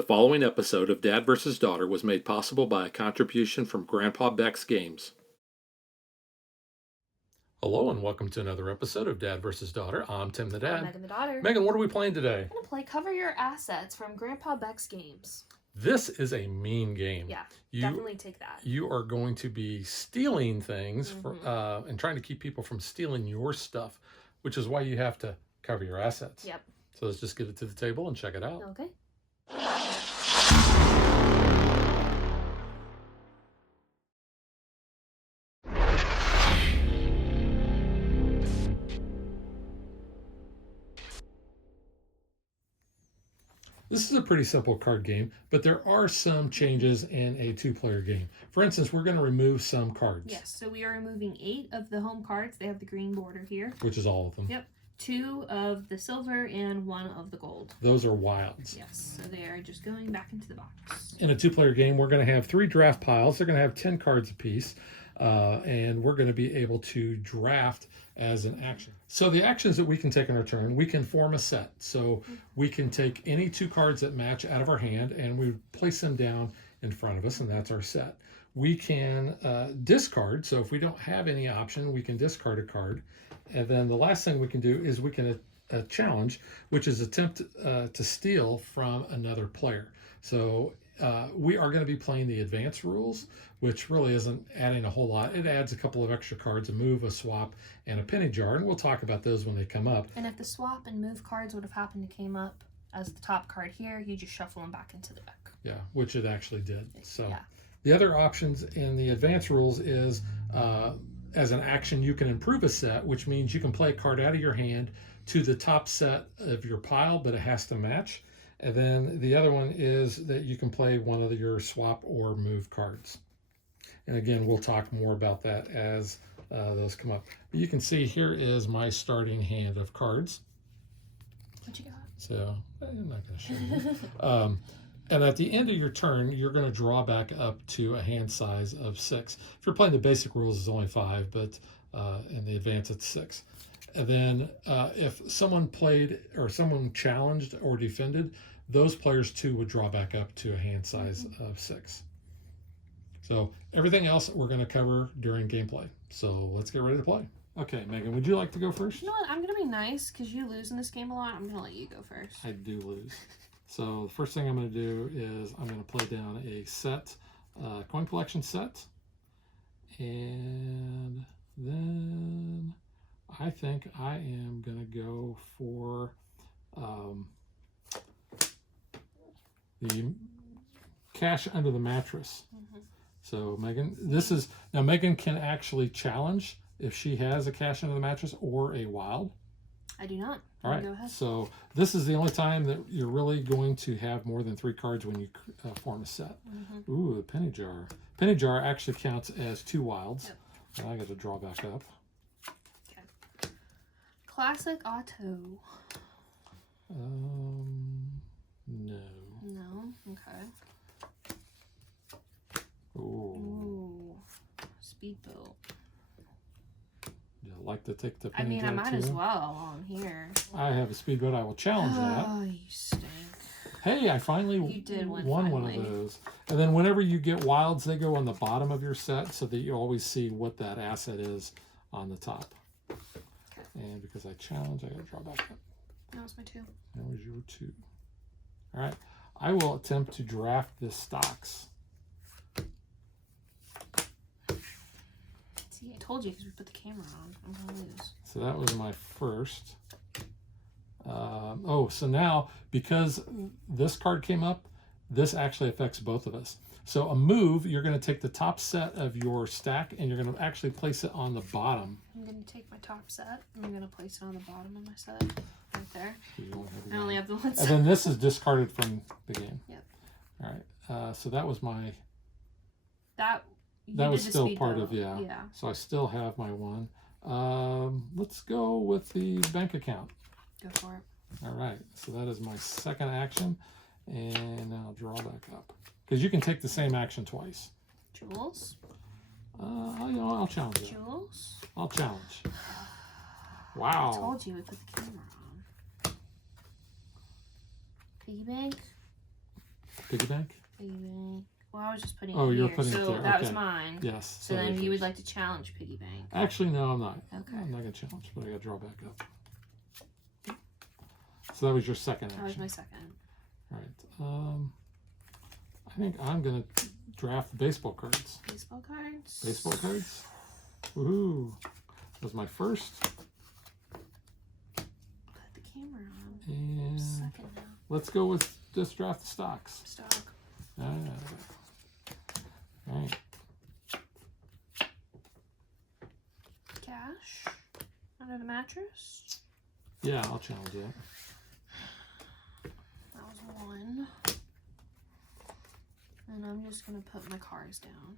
The following episode of Dad vs. Daughter was made possible by a contribution from Grandpa Beck's Games. Hello and welcome to another episode of Dad vs. Daughter. I'm Tim the Dad. I'm Megan the daughter. Megan, what are we playing today? I'm going to play Cover Your Assets from Grandpa Beck's Games. This is a mean game. Yeah, definitely take that. You are going to be stealing things and trying to keep people from stealing your stuff, which is why you have to cover your assets. Yep. So let's just get it to the table and check it out. Okay. This is a pretty simple card game, but there are some changes in a two-player game. For instance, we're going to remove some cards. Yes, so we are removing 8 of the home cards. They have the green border here. Which is all of them. Yep. 2 of the silver and 1 of the gold. Those are wilds. Yes, so they are just going back into the box. In a two-player game, we're going to have 3 draft piles. They're going to have 10 cards apiece, and we're going to be able to draft as an action. So the actions that we can take in our turn, we can form a set. So we can take any 2 cards that match out of our hand, and we place them down in front of us, and that's our set. We can discard. So if we don't have any option, we can discard a card. And then the last thing we can do is we can challenge, which is attempt to steal from another player. So we are going to be playing the advanced rules, which really isn't adding a whole lot. It adds a couple of extra cards, a move, a swap, and a penny jar, and we'll talk about those when they come up. And if the swap and move cards would have happened to came up as the top card here, you just shuffle them back into the deck. Yeah, which it actually did. So yeah. The other options in the advanced rules is as an action, you can improve a set, which means you can play a card out of your hand to the top set of your pile, but it has to match. And then the other one is that you can play one of your swap or move cards. And again, we'll talk more about that as those come up. But you can see here is my starting hand of cards. What you got? So I'm not going to show you. And at the end of your turn, you're going to draw back up to a hand size of 6. If you're playing the basic rules, it's only 5, but in the advanced, it's 6. And then if someone played or someone challenged or defended, those players too would draw back up to a hand size of 6. So everything else we're going to cover during gameplay. So let's get ready to play. Okay, Megan, would you like to go first? You know what? I'm going to be nice because you lose in this game a lot. I'm going to let you go first. I do lose. So the first thing I'm going to do is I'm going to play down a set, coin collection set. And then I think I am going to go for the cash under the mattress. So Megan, Megan can actually challenge if she has a cash under the mattress or a wild. I do not. All right, go ahead. So this is the only time that you're really going to have more than 3 cards when you form a set. Ooh, a penny jar. Penny jar actually counts as 2 wilds. Yep. And I got to draw back up. Okay. Classic auto. No. No? Okay. Ooh. Ooh. Speedboat. You like to take the penny jar I might too? as well while I'm here. I have a speedboat. I will challenge that. Oh, you stink. Hey, I finally won one of those. And then whenever you get wilds, they go on the bottom of your set so that you always see what that asset is on the top. Okay. And because I challenge, I got to draw back up. That was my 2. That was your 2. All right. I will attempt to draft the stocks. See, I told you because we put the camera on. I'm going to lose. So that was my first. So now, because this card came up, this actually affects both of us. So a move, you're going to take the top set of your stack and you're going to actually place it on the bottom. I'm going to take my top set and I'm going to place it on the bottom of my set. Right there. I only have the one set. And then this is discarded from the game. Yep. All right. So that was my... That was still part though. of, yeah. So I still have my 1. Let's go with the bank account. Go for it. All right, so that is my second action, and I'll draw back up. Because you can take the same action twice. Jewels? I'll challenge it. Jewels? I'll challenge. Wow. I told you we put the camera on. Piggy bank? Piggy bank? Piggy bank. Well, I was just putting Oh, it you're here, putting it so there. that Okay. was mine. Yes. So then there's you would yours. like to challenge piggy bank. Actually, no, I'm not. Okay. I'm not going to challenge, but I got to draw back up. So that was your second action. That was my second. All right. I think I'm going to draft the baseball cards. Baseball cards. Baseball cards? Woohoo. That was my first. Put the camera on. And Second now. let's go with just draft the stocks. Stock. All right. Cash. Under the mattress. Yeah, I'll challenge that. That was one. And I'm just going to put my cars down.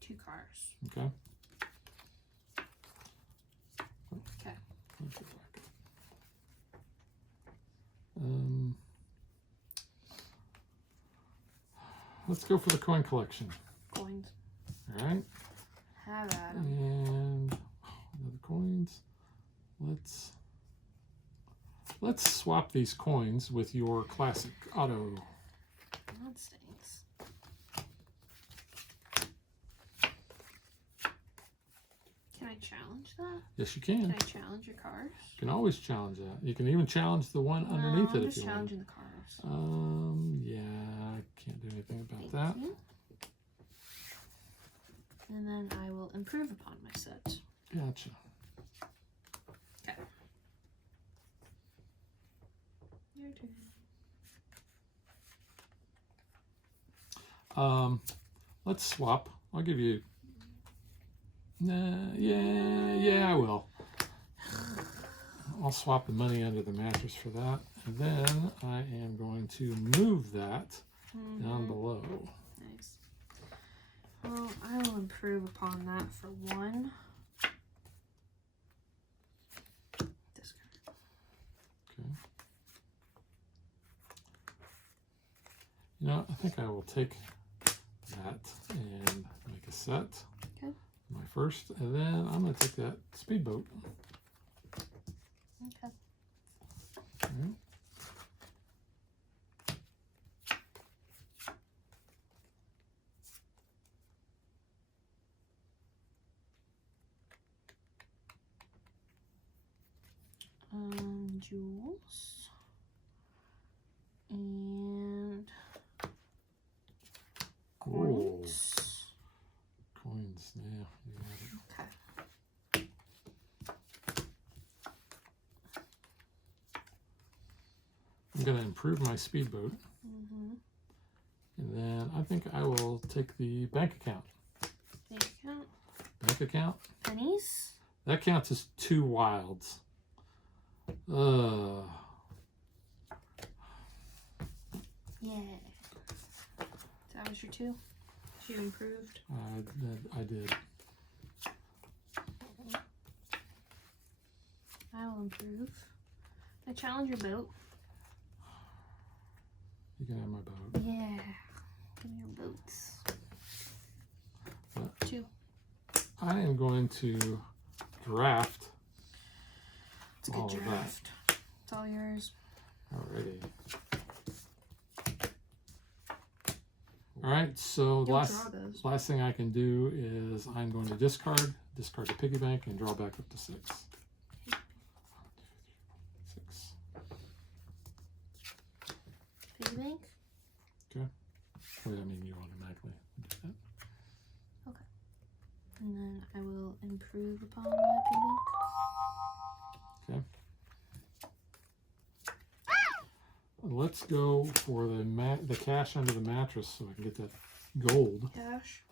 2 cars. Okay. Okay. Let's go for the coin collection. Coins. All right. Have at 'em. And another coins. Let's swap these coins with your classic auto. That stinks. Can I challenge that? Yes, you Can can. I challenge your cars? You can always challenge that. You can even challenge the one underneath I'm it if just you want. challenging the cars. Yeah, I can't do anything about Thank that. you. And then I will improve upon my set. Gotcha. Okay. Your turn. Let's swap. I'll give you. Yeah, I will. I'll swap the money under the mattress for that, and then I am going to move that down below. Nice. Well, I will improve upon that for 1. Discard. Okay. You know, I think I will take that and make a set. Okay. My first, and then I'm going to take that speedboat. Okay. All right. Jewels. And coins. Coins, yeah. You got it. Okay. I'm going to improve my speedboat. Mm-hmm. And then I think I will take the bank account. Bank account. Bank account? Pennies. That counts as 2 wilds. Yeah. That was your 2? You improved? I did. I will improve. I challenge your boat. You can have my boat. Yeah. Give me your boats. But 2. I am going to draft It's a all good of draft. It's all yours. Alrighty. All right, so the You'll last draw those. last thing I can do is I'm going to discard the piggy bank and draw back up to 6. 6. Piggy bank. Okay. Oh, yeah, I mean, you automatically do that. Okay. And then I will improve upon my piggy bank. Okay. Let's go for the cash under the mattress so I can get that gold. Cash.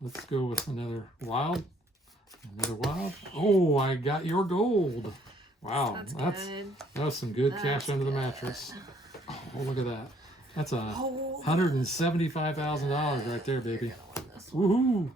Let's go with another wild. Another wild. Oh, I got your gold. Wow, That's good. that was some good That's cash under the good. mattress. Oh, look at that. That's a Oh, $175,000 right there, baby. you're gonna win this one. Woohoo!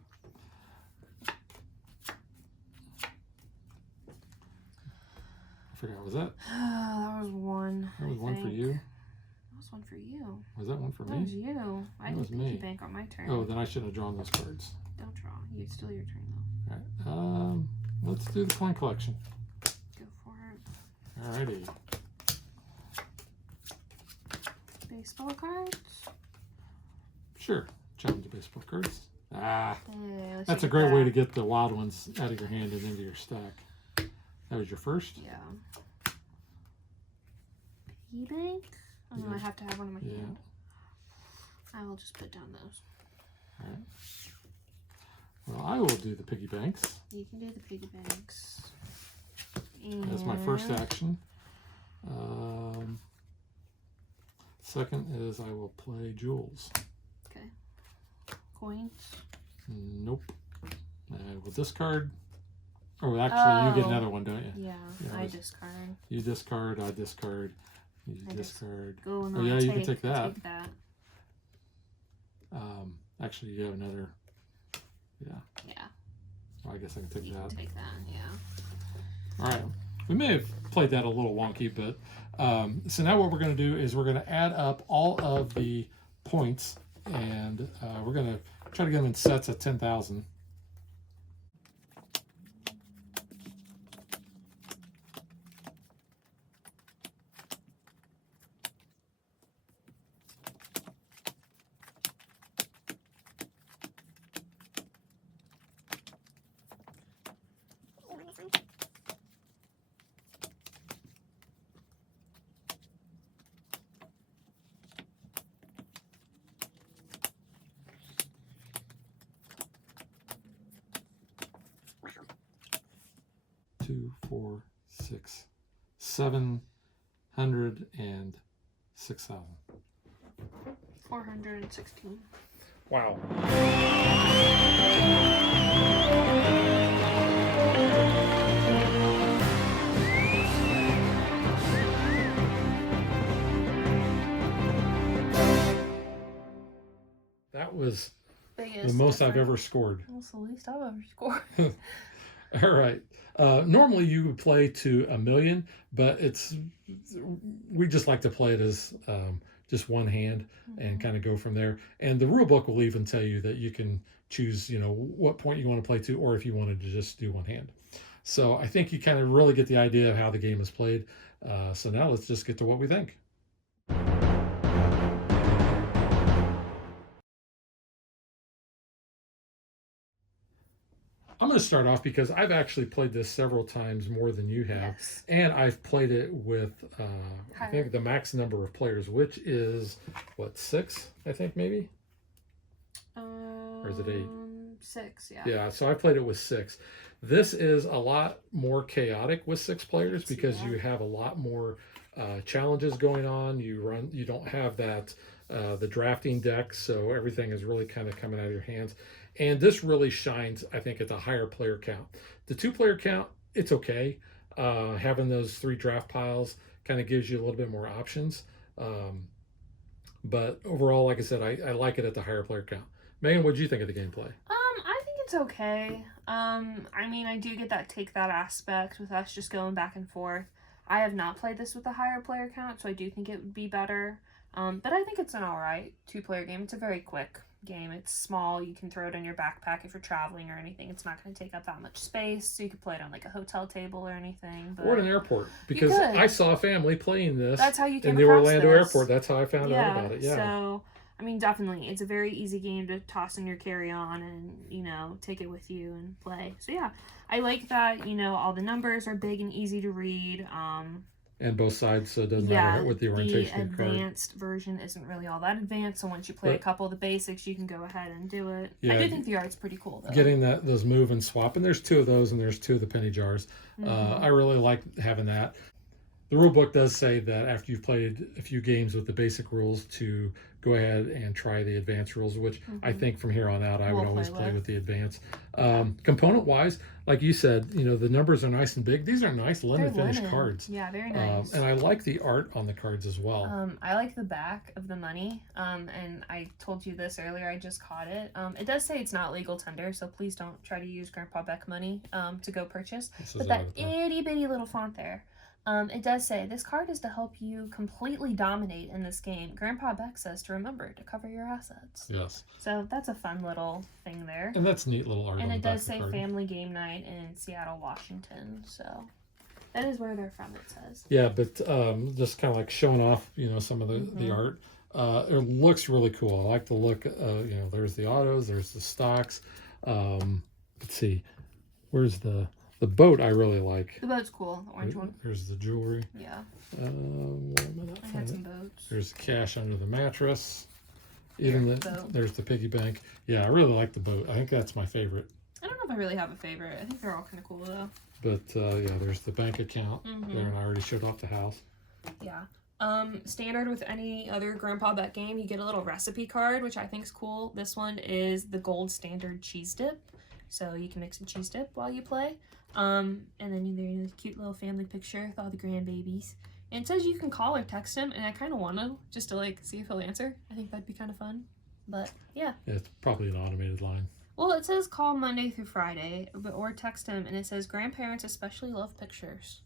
I forgot. Was that? That was 1. That was I one for think. you. That was 1 for you. Was that one for That was me? you. I That did was piggy me. bank on my turn. Oh, then I should have drawn those cards. Don't draw. It's still your turn though. All right. Let's do the coin collection. Go for it. Alrighty. Baseball cards. Sure. Challenge baseball cards. Ah, Hey, that's a great way to get the wild ones out of your hand and into your stack. That was your first? Yeah. Piggy bank? Oh, no, I have to have one in my hand. I will just put down those. All right. Well, I will do the piggy banks. You can do the piggy banks. That's my first action. Second is I will play jewels. Okay. Coins? Nope. I will discard. Oh, actually, you get another one, don't you? Yeah, I discard. You discard, I discard. You discard. Go and oh, yeah, you can take that. Take that. Actually, you have another. Yeah. Yeah. Well, I guess I can take that. Take that, yeah. All right. We may have played that a little wonky, but so now what we're going to do is we're going to add up all of the points, and we're going to try to get them in sets of 10,000. Two, 4, 6, 706,000. 416. Wow. That was the most I've ever scored. That's the least I've ever scored. All right. Normally you would play to 1,000,000, but we just like to play it as just one hand and kind of go from there. And the rule book will even tell you that you can choose, what point you want to play to, or if you wanted to just do one hand. So I think you kind of really get the idea of how the game is played. So now let's just get to what we think. I'm going to start off because I've actually played this several times more than you have. Yes. And I've played it with, I think, the max number of players, which is, what, 6, I think, maybe? Or is it 8? 6, yeah. Yeah, so I played it with 6. This is a lot more chaotic with 6 players because you have a lot more challenges going on. You don't have that, the drafting deck, so everything is really kind of coming out of your hands. And this really shines, I think, at the higher player count. The 2-player count, it's okay. Having those 3 draft piles kind of gives you a little bit more options. But overall, like I said, I like it at the higher player count. Megan, what did you think of the gameplay? I think it's okay. I mean, I do get that take that aspect with us just going back and forth. I have not played this with a higher player count, so I do think it would be better. But I think it's an alright 2-player game. It's a very quick game. It's small. You can throw it in your backpack if you're traveling or anything. It's not going to take up that much space, so you could play it on like a hotel table or anything. But or at an airport, because I saw a family playing this. That's how you came in the across Orlando this. airport. That's how I found out about it. Yeah. So I mean, definitely, it's a very easy game to toss in your carry-on and take it with you and play. So yeah, I like that. All the numbers are big and easy to read. And both sides, so it doesn't matter what the orientation of the card. The advanced version isn't really all that advanced, so once you play a couple of the basics, you can go ahead and do it. Yeah, I do think the art's pretty cool, though. Getting those move and swap, and there's 2 of those, and there's 2 of the penny jars. I really like having that. The rule book does say that after you've played a few games with the basic rules to go ahead and try the advanced rules, which I think from here on out I would always play with the advanced. Component-wise, like you said, the numbers are nice and big. These are nice limited finish cards. Yeah, very nice. And I like the art on the cards as well. I like the back of the money. And I told you this earlier, I just caught it. It does say it's not legal tender, so please don't try to use Grandpa Beck money to go purchase. But that itty-bitty little font there. It does say, this card is to help you completely dominate in this game. Grandpa Beck says to remember to cover your assets. Yes. So that's a fun little thing there. And that's neat little art. And it does say family game night in Seattle, Washington. So that is where they're from, it says. Yeah, but just kind of like showing off, some of the art. It looks really cool. I like the look. There's the autos, there's the stocks. Let's see, where's the boat? I really like. The boat's cool, the orange one. There's the jewelry. Yeah. I had some boats. There's the cash under the mattress. There's the piggy bank. Yeah, I really like the boat. I think that's my favorite. I don't know if I really have a favorite. I think they're all kind of cool though. But yeah, there's the bank account there, and I already showed off the house. Yeah. Standard with any other Grandpa Bet game, you get a little recipe card, which I think is cool. This one is the gold standard cheese dip, so you can mix a cheese dip while you play. And then there's a cute little family picture with all the grandbabies. And it says you can call or text him, and I kind of want to, just to like see if he'll answer. I think that'd be kind of fun. But yeah. It's probably an automated line. Well, it says call Monday through Friday, or text him, and it says grandparents especially love pictures.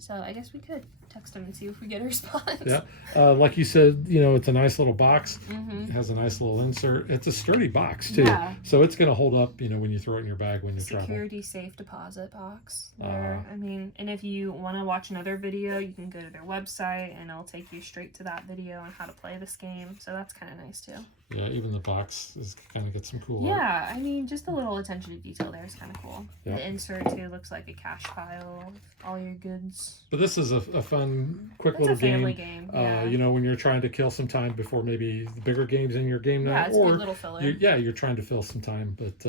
So I guess we could text him and see if we get a response. Yeah, like you said, it's a nice little box. It has a nice little insert. It's a sturdy box too, so it's going to hold up. When you throw it in your bag when you travel. Security safe deposit box there. And if you want to watch another video, you can go to their website, and it'll take you straight to that video on how to play this game. So that's kind of nice too. Yeah, even the box is kind of get some cool art. Yeah, just the little attention to detail there is kind of cool. Yeah. The insert too looks like a cash pile of all your goods. But this is a fun, quick It's little a family game. Yeah. When you're trying to kill some time before maybe the bigger games in your game night, it's a good little filler. You're trying to fill some time. But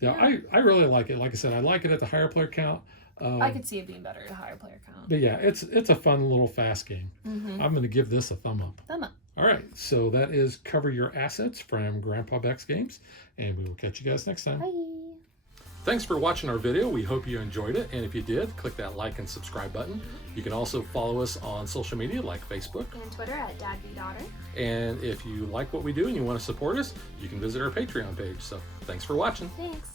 I really like it. Like I said, I like it at the higher player count. I could see it being better at a higher player count. But yeah, it's a fun little fast game. I'm going to give this a thumb up. Thumb up. All right, so that is Cover Your Assets from Grandpa Beck's Games, and we will catch you guys next time. Bye. Thanks for watching our video. We hope you enjoyed it, and if you did, click that like and subscribe button. You can also follow us on social media like Facebook and Twitter at DadBeDaughter. And if you like what we do and you want to support us, you can visit our Patreon page. So thanks for watching. Thanks.